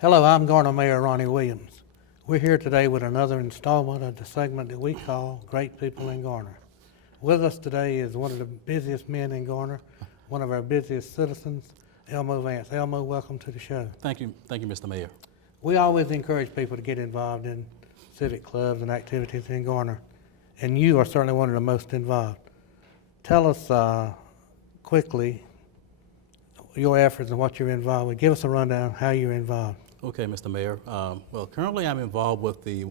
Hello, I'm Garner Mayor Ronnie Williams. We're here today with another installment of the segment that we call Great People in Garner. With us today is one of the busiest men in Garner, one of our busiest citizens, Elmo Vance. Elmo, welcome to the show. Thank you, Mr. Mayor. We always encourage people to get involved in civic clubs and activities in Garner, and you are certainly one of the most involved. Tell us quickly your efforts and what you're involved with. Give us a rundown how you're involved. Okay, Mr. Mayor. Well, currently I'm involved with the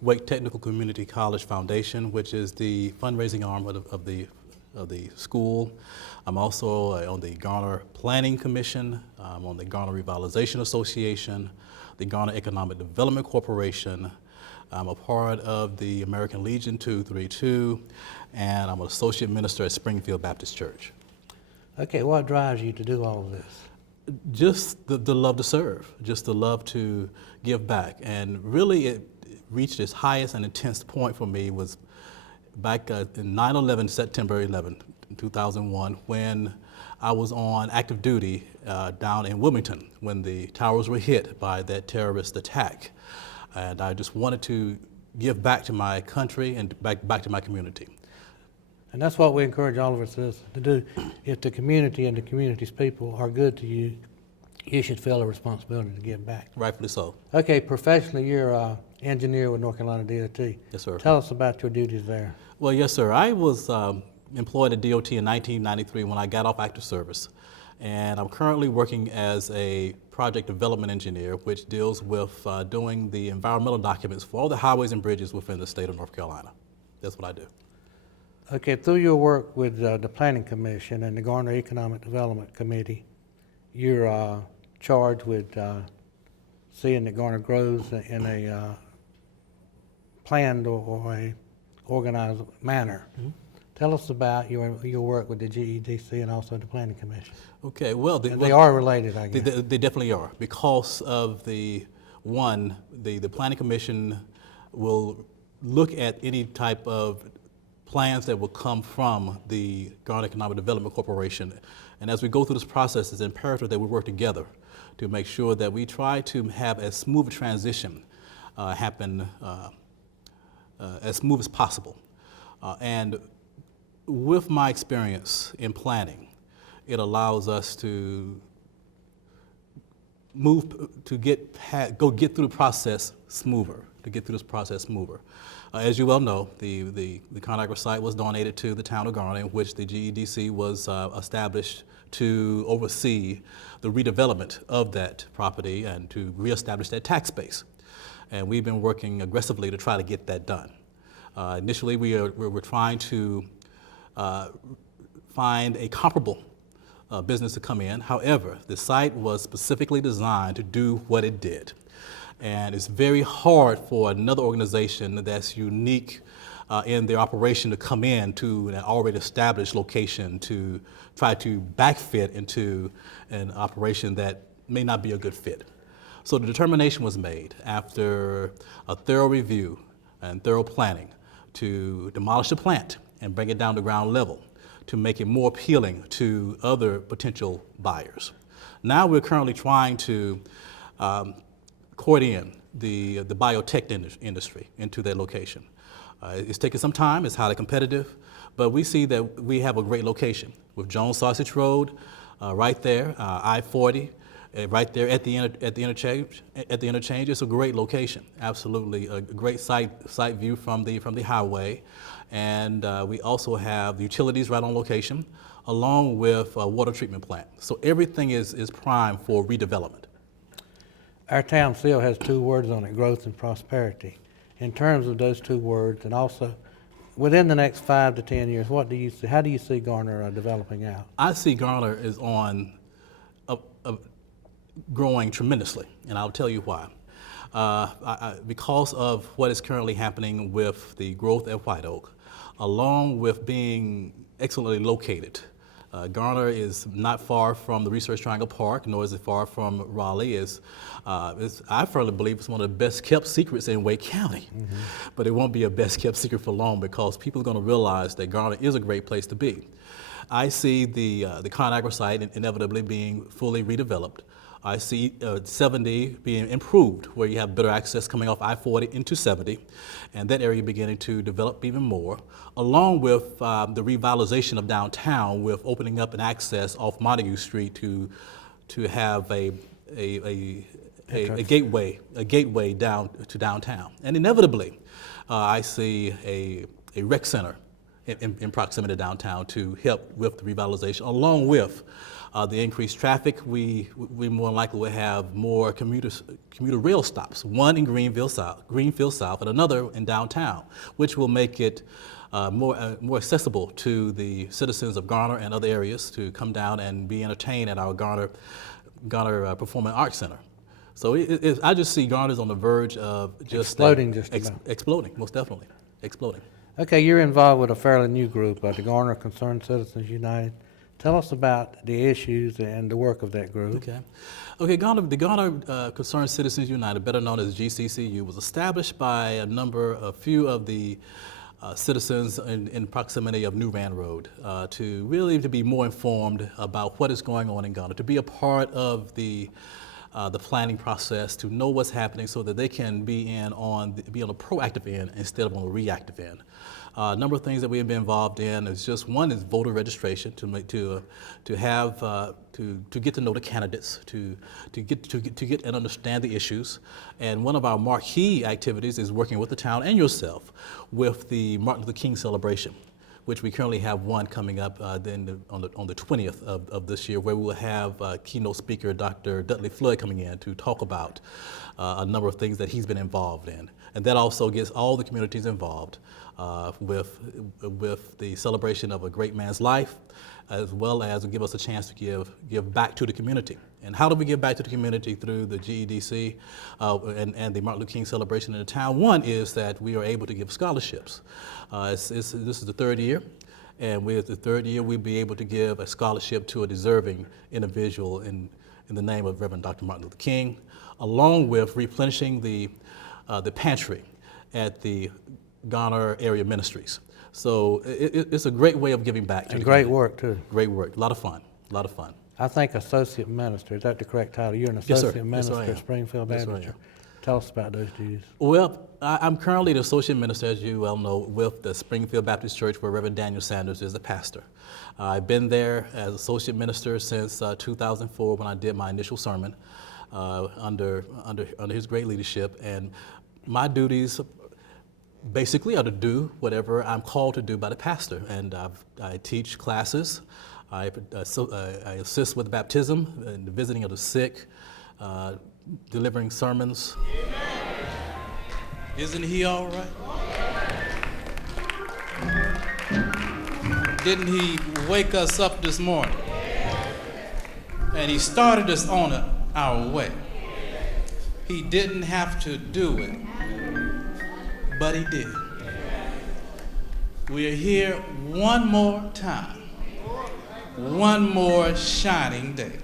Wake Technical Community College Foundation, which is the fundraising arm of the school. I'm also on the Garner Planning Commission. I'm on the Garner Revitalization Association, the Garner Economic Development Corporation. I'm a part of the American Legion 232, and I'm an associate minister at Springfield Baptist Church. Okay, what drives you to do all of this? Just the love to serve, just the love to give back. And really it reached its highest and intense point for me was back in 9/11, September 11, 2001, when I was on active duty down in Wilmington when the towers were hit by that terrorist attack. And I just wanted to give back to my country and back to my community. And that's what we encourage all of us to do. If the community and the community's people are good to you, you should feel a responsibility to give back. Rightfully so. Okay, professionally, you're an engineer with North Carolina DOT. Yes, sir. Tell us about your duties there. Well, yes, sir. I was employed at DOT in 1993 when I got off active service. And I'm currently working as a project development engineer, which deals with doing the environmental documents for all the highways and bridges within the state of North Carolina. That's what I do. Okay, through your work with the Planning Commission and the Garner Economic Development Committee, you're charged with seeing that Garner grows in a planned or a organized manner. Mm-hmm. Tell us about your work with the GEDC and also the Planning Commission. Okay, well, they are related, I guess. They definitely are, because of the Planning Commission will look at any type of plans that will come from the Garner Economic Development Corporation. And as we go through this process, it's imperative that we work together to make sure that we try to have as smooth a transition happen as smooth as possible. And with my experience in planning, it allows us to get through the process smoother, As you well know, the ConAgra site was donated to the town of Garner, in which the GEDC was established to oversee the redevelopment of that property and to reestablish that tax base. And we've been working aggressively to try to get that done. Initially, we were trying to find a comparable business to come in. However, the site was specifically designed to do what it did. And it's very hard for another organization that's unique in their operation to come in to an already established location to try to backfit into an operation that may not be a good fit. So the determination was made after a thorough review and thorough planning to demolish the plant and bring it down to ground level to make it more appealing to other potential buyers. Now we're currently trying to court in the biotech industry into that location. It's taken some time, it's highly competitive, but we see that we have a great location with Jones Sausage Road right there, I-40, right there at the interchange. It's a great location, absolutely a great site view from the highway, and we also have the utilities right on location, along with a water treatment plant. So everything is primed for redevelopment. Our town still has two words on it: growth and prosperity. In terms of those two words, and also within the next 5 to 10 years, what do you see? How do you see Garner developing out? I see Garner is on growing tremendously, and I'll tell you why. Because of what is currently happening with the growth at White Oak, along with being excellently located. Garner is not far from the Research Triangle Park, nor is it far from Raleigh. I firmly believe it's one of the best kept secrets in Wake County. Mm-hmm. But it won't be a best kept secret for long, because people are going to realize that Garner is a great place to be. I see the ConAgra site inevitably being fully redeveloped, I see 70 being improved, where you have better access coming off I-40 into 70, and that area beginning to develop even more, along with the revitalization of downtown with opening up an access off Montague Street to have a gateway down to downtown. And inevitably, I see a rec center in proximity to downtown to help with the revitalization, along with the increased traffic. We more likely will have more commuter rail stops, one in Greenfield South, and another in downtown, which will make it more accessible to the citizens of Garner and other areas to come down and be entertained at our Garner Performing Arts Center. So I just see Garner's on the verge of just Exploding just about. exploding, most definitely, exploding. Okay, you're involved with a fairly new group, the Garner Concerned Citizens United. Tell us about the issues and the work of that group. Okay. The Garner Concerned Citizens United, better known as GCCU, was established by a few of the citizens in proximity of New Rand Road to be more informed about what is going on in Garner, to be a part of the planning process, to know what's happening so that they can be on the proactive end instead of on the reactive end. A number of things that we have been involved in is one is voter registration to get to know the candidates, to get and understand the issues. And one of our marquee activities is working with the town and yourself with the Martin Luther King celebration, which we currently have one coming up on the 20th of this year, where we will have keynote speaker Dr. Dudley Floyd coming in to talk about a number of things that he's been involved in. And that also gets all the communities involved with the celebration of a great man's life, as well as give us a chance to give back to the community. And how do we give back to the community through the GEDC and the Martin Luther King celebration in the town? One is that we are able to give scholarships. This is the third year, and with the third year we'll be able to give a scholarship to a deserving individual in the name of Reverend Dr. Martin Luther King, along with replenishing the pantry at the Garner Area Ministries. So it's a great way of giving back to the great community. work, too. Great work, a lot of fun. I think associate minister, is that the correct title? You're an Yes, sir. associate minister at Springfield Yes, Baptist sir, I Church. Tell us about those duties. Well, I'm currently the associate minister, as you well know, with the Springfield Baptist Church, where Reverend Daniel Sanders is the pastor. I've been there as associate minister since 2004 when I did my initial sermon under his great leadership, and my duties basically are to do whatever I'm called to do by the pastor, and I teach classes. I assist with baptism and the visiting of the sick, delivering sermons. Amen. Isn't he all right? Didn't he wake us up this morning? And he started us on our way. He didn't have to do it, but he did. We are here one more time, one more shining day.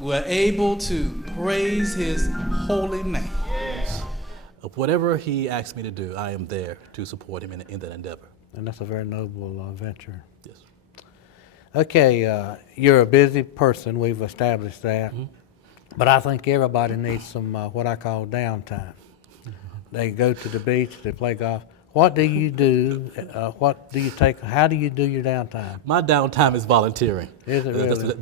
We're able to praise his holy name. Of whatever he asks me to do, I am there to support him in that endeavor. And that's a very noble venture. Yes. Okay, you're a busy person, we've established that. Mm-hmm. But I think everybody needs some what I call downtime. They go to the beach, they play golf. What do you do? What do you take? How do you do your downtime? My downtime is volunteering. Is it really?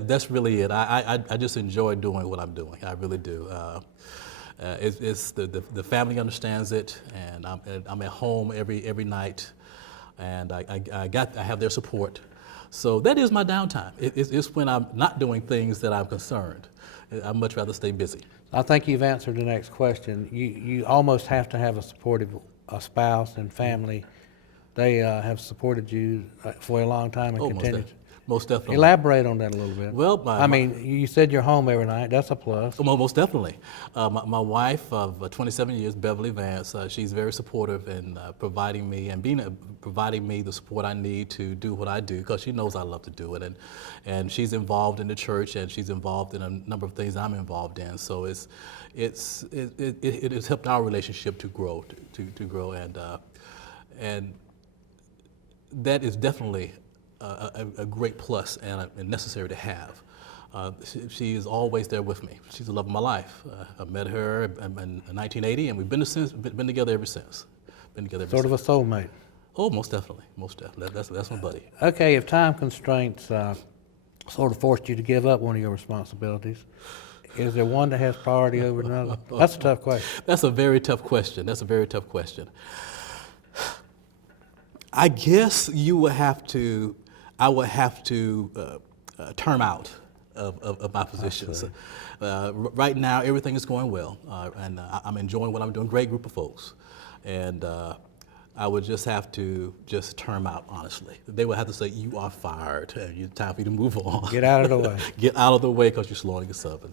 That's really it. I just enjoy doing what I'm doing. I really do. It's the family understands it, and I'm at home every night, and I have their support. So that is my downtime. It's when I'm not doing things that I'm concerned. I'd much rather stay busy. I think you've answered the next question. You almost have to have a supportive spouse and family. They have supported you for a long time and continue. Most definitely. Elaborate on that a little bit. Well, you said you're home every night. That's a plus. Most definitely. My wife of 27 years, Beverly Vance, she's very supportive in providing me the support I need to do what I do, because she knows I love to do it, and she's involved in the church, and she's involved in a number of things I'm involved in. So it has helped our relationship to grow, and that is definitely a great plus and necessary to have. She is always there with me. She's the love of my life. I met her in 1980, and we've been together ever since. Been together ever Sort of since. a soulmate. Oh, most definitely, most definitely. That's my buddy. Okay, if time constraints sort of forced you to give up one of your responsibilities, is there one that has priority over another? That's a tough question. That's a very tough question. That's a very tough question. I guess I would have to term out of my positions. Right now, everything is going well, and I'm enjoying what I'm doing. Great group of folks, and I would just have to term out. Honestly, they would have to say, "You are fired. It's time for you to move on. Get out of the way." Get out of the way because you're slowing us up."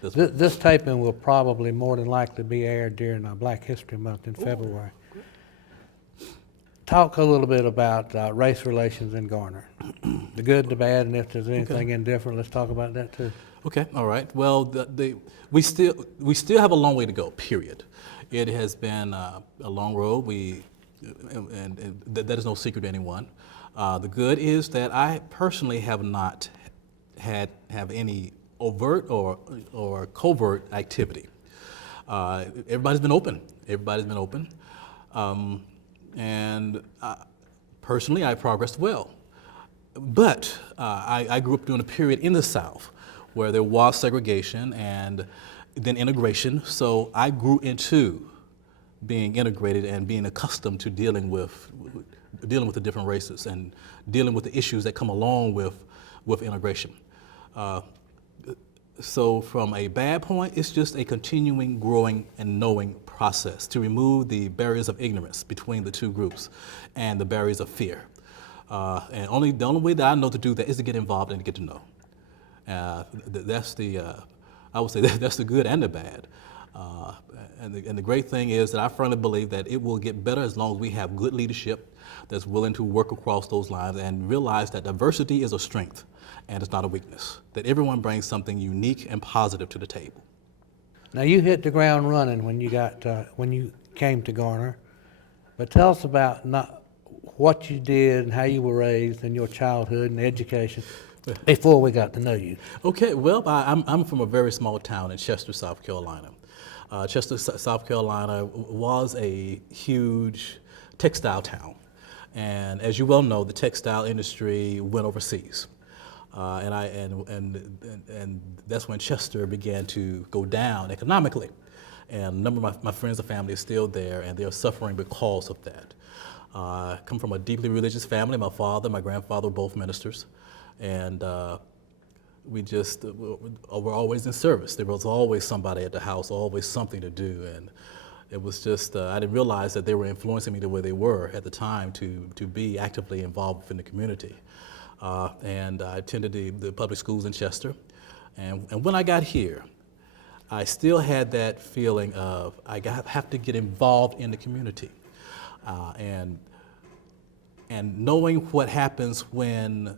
This taping will probably more than likely be aired during Black History Month in February. Talk a little bit about race relations in Garner, the good, the bad, and if there's anything indifferent, let's talk about that too. Okay, all right. Well, we still have a long way to go. Period. It has been a long road. And that is no secret to anyone. The good is that I personally have not have any overt or covert activity. Everybody's been open. Everybody's been open. And personally, I progressed well. But I grew up during a period in the South where there was segregation and then integration. So I grew into being integrated and being accustomed to dealing with the different races and dealing with the issues that come along with integration. So from a bad point, it's just a continuing growing and knowing process to remove the barriers of ignorance between the two groups and the barriers of fear. And the only way that I know to do that is to get involved and to get to know. I would say that's the good and the bad. And the great thing is that I firmly believe that it will get better as long as we have good leadership that's willing to work across those lines and realize that diversity is a strength and it's not a weakness, that everyone brings something unique and positive to the table. Now you hit the ground running when you came to Garner, but tell us about what you did and how you were raised and your childhood and education before we got to know you. Okay, well, I'm from a very small town in Chester, South Carolina. Chester, South Carolina was a huge textile town. And as you well know, the textile industry went overseas. And that's when Chester began to go down economically. And a number of my friends and family is still there, and they're suffering because of that. I come from a deeply religious family. My father, my grandfather were both ministers. And we just were always in service. There was always somebody at the house, always something to do. And it was just, I didn't realize that they were influencing me the way they were at the time to be actively involved in the community. And I attended the public schools in Chester. And when I got here, I still had that feeling of I have to get involved in the community. And knowing what happens when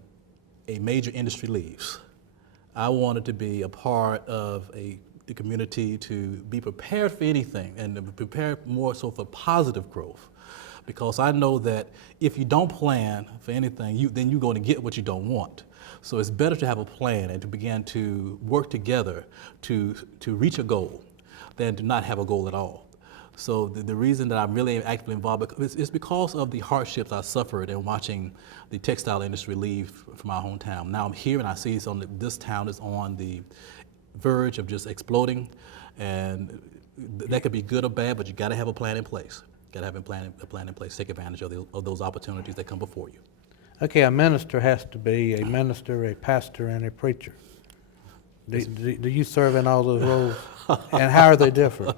a major industry leaves, I wanted to be a part of the community to be prepared for anything and to prepare more so for positive growth. Because I know that if you don't plan for anything, then you're going to get what you don't want. So it's better to have a plan and to begin to work together to reach a goal than to not have a goal at all. So the reason that I'm really actively involved is because of the hardships I suffered in watching the textile industry leave from my hometown. Now I'm here and I see this town is on the verge of just exploding, and that could be good or bad, but you got to have a plan in place. Got to have a plan in place. Take advantage of those opportunities that come before you. Okay, a minister has to be a minister, a pastor, and a preacher. Do you serve in all those roles? And how are they different?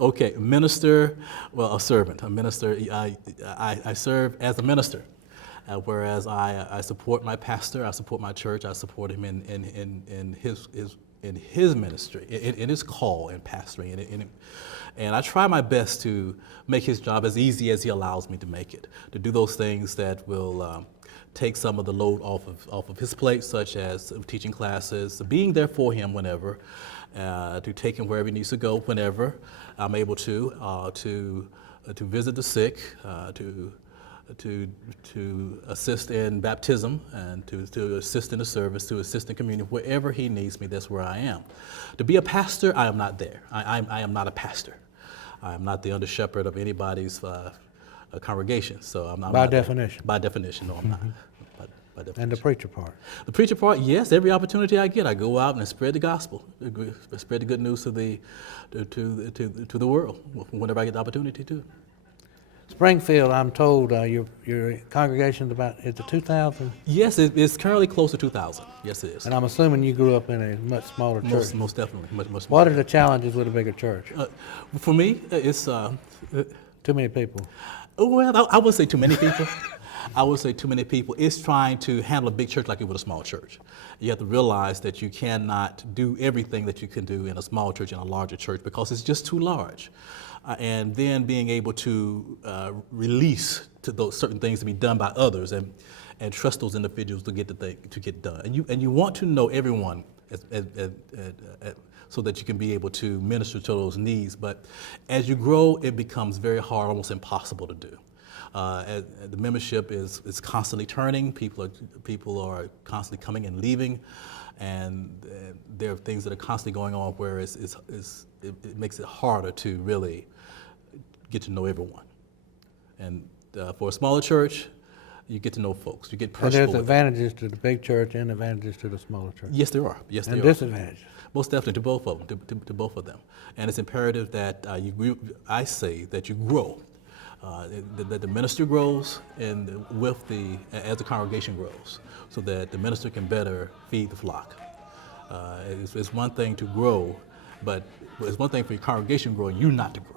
Okay, minister, well, a servant. A minister, I serve as a minister, whereas I support my pastor, I support my church, I support him in his ministry, in his call in pastoring. And I try my best to make his job as easy as he allows me to make it, to do those things that will take some of the load off of his plate, such as teaching classes, being there for him whenever, to take him wherever he needs to go whenever I'm able to visit the sick, to to assist in baptism and to assist in the service, to assist in communion. Wherever he needs me, that's where I am. To be a pastor, I am not there. I am not a pastor. I am not the under shepherd of anybody's congregation. So I'm By not definition. By definition, no, I'm not. By definition. And the preacher part. The preacher part, yes. Every opportunity I get, I go out and spread the gospel, spread the good news to the world whenever I get the opportunity to. Springfield, I'm told your congregation's about, is it 2,000? Yes, it's currently close to 2,000. Yes, it is. And I'm assuming you grew up in a much smaller church. Most definitely. Much What smaller. are the challenges with a bigger church? For me, it's Too many people. well, I would say too many people. I would say too many people. It's trying to handle a big church like you would a small church. You have to realize that you cannot do everything that you can do in a small church in a larger church because it's just too large. And then being able to release to those certain things to be done by others and trust those individuals to get the thing to get done. And you want to know everyone so that you can be able to minister to those needs. But as you grow, it becomes very hard, almost impossible to do. The membership is constantly turning. People are constantly coming and leaving, and there are things that are constantly going on where it makes it harder to really get to know everyone. And for a smaller church, you get to know folks. You get And personal. there's advantages to the big church and advantages to the smaller church. Yes, there are. Yes, there And are. disadvantages. Most definitely to both of them. To both of them. And it's imperative that I say that you grow. That the minister grows and as the congregation grows, so that the minister can better feed the flock. It's one thing to grow, but it's one thing for your congregation to grow and you not to grow.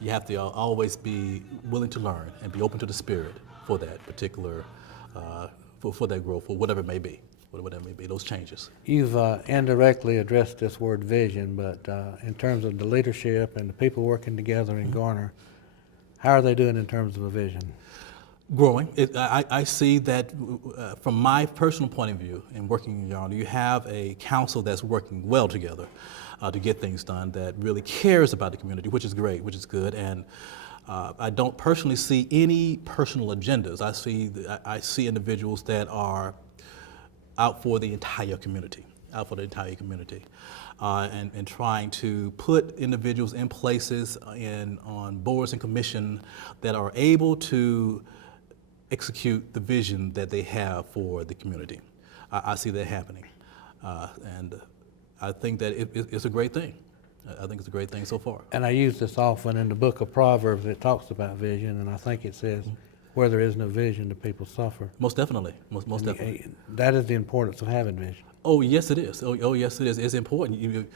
You have to always be willing to learn and be open to the Spirit for that particular, for that growth, for whatever it may be, those changes. You've indirectly addressed this word vision, but in terms of the leadership and the people working together in Garner, how are they doing in terms of a vision? Growing. I see that from my personal point of view in working in Garner, you have a council that's working well together to get things done, that really cares about the community, which is great, which is good. And I don't personally see any personal agendas. I see individuals that are out for the entire community, and trying to put individuals in places on boards and commission that are able to execute the vision that they have for the community. I see that happening, and I think that it's a great thing. I think it's a great thing so far. And I use this often in the book of Proverbs. It talks about vision, and I think it says, where there is no vision, the people suffer. Most definitely. Most definitely. That is the importance of having vision. Oh, yes, it is. Oh, yes, it is. It's important.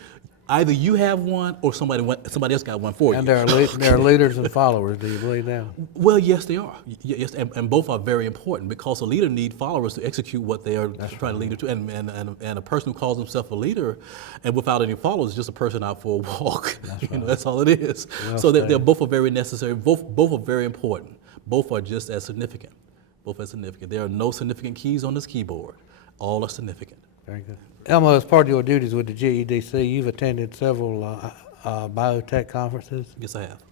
Either you have one or somebody else got one for you. And there are leaders and followers. Do you believe that? Well, yes, they are. Yes, and both are very important because a leader needs followers to execute what they are trying to lead to. And a person who calls himself a leader and without any followers is just a person out for a walk. That's all it is. Well so they're stated. both are very necessary. Both are very important. Both are just as significant. There are no significant keys on this keyboard. All are significant. Very good. Elmo, as part of your duties with the GEDC, you've attended several biotech conferences. Yes, I have.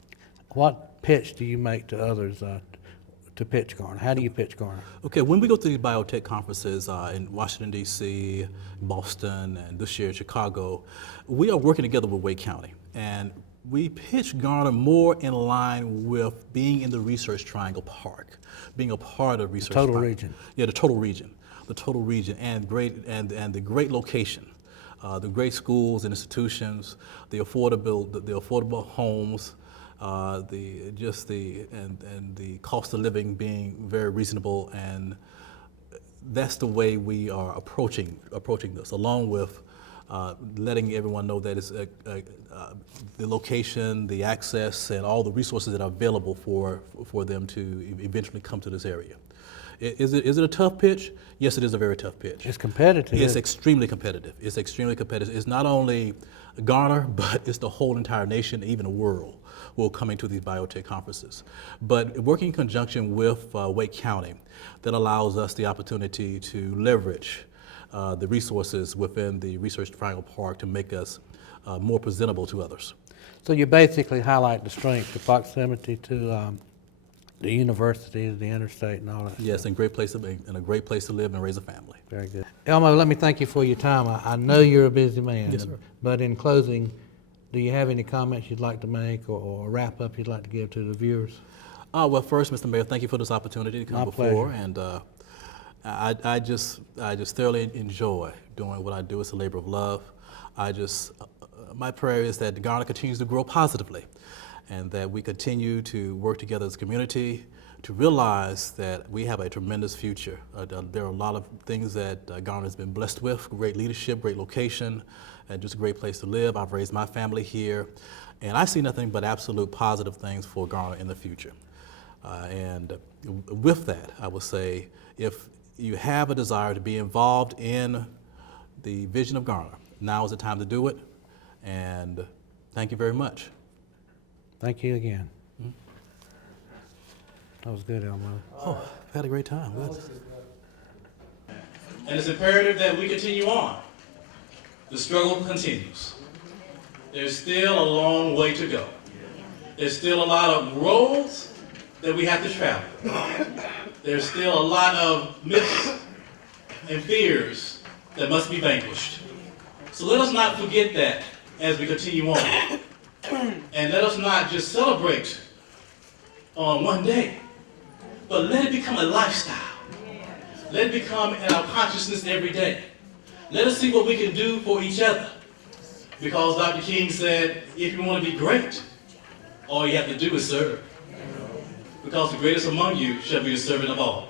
What pitch do you make to others to pitch Garner? How do you pitch Garner? Okay, when we go to these biotech conferences in Washington, D.C., Boston, and this year in Chicago, we are working together with Wake County. And we pitch Garner more in line with being in the Research Triangle Park, being a part of Research Total Triangle. region. Yeah, the total region. The total region and the great location, the great schools and institutions, the affordable homes, the cost of living being very reasonable, and that's the way we are approaching this, along with letting everyone know that it's the location, the access, and all the resources that are available for them to eventually come to this area. Is it a tough pitch? Yes, it is a very tough pitch. It's competitive. It's extremely competitive. It's not only Garner, but it's the whole entire nation, even the world, will come into these biotech conferences. But working in conjunction with Wake County, that allows us the opportunity to leverage the resources within the Research Triangle Park to make us more presentable to others. So you basically highlight the strength, the proximity to The universities, the interstate, and all that. Yes, and great place to be, and a great place to live and raise a family. Very good. Elmo, let me thank you for your time. I know you're a busy man. Yes, sir. But in closing, do you have any comments you'd like to make or a wrap-up you'd like to give to the viewers? Well, first, Mr. Mayor, thank you for this opportunity to come My before, pleasure. and I just thoroughly enjoy doing what I do. It's a labor of love. My prayer is that Garner continues to grow positively, and that we continue to work together as a community to realize that we have a tremendous future. There are a lot of things that Garner has been blessed with: great leadership, great location, and just a great place to live. I've raised my family here, and I see nothing but absolute positive things for Garner in the future. And with that, I would say, if you have a desire to be involved in the vision of Garner, now is the time to do it. And thank you very much. Thank you again. That was good, Elmo. Oh, I've had a great time. Good. And it's imperative that we continue on. The struggle continues. There's still a long way to go. There's still a lot of roads that we have to travel. There's still a lot of myths and fears that must be vanquished. So let us not forget that as we continue on. And let us not just celebrate on one day, but let it become a lifestyle. Let it become in our consciousness every day. Let us see what we can do for each other. Because Dr. King said, if you want to be great, all you have to do is serve. Because the greatest among you shall be the servant of all.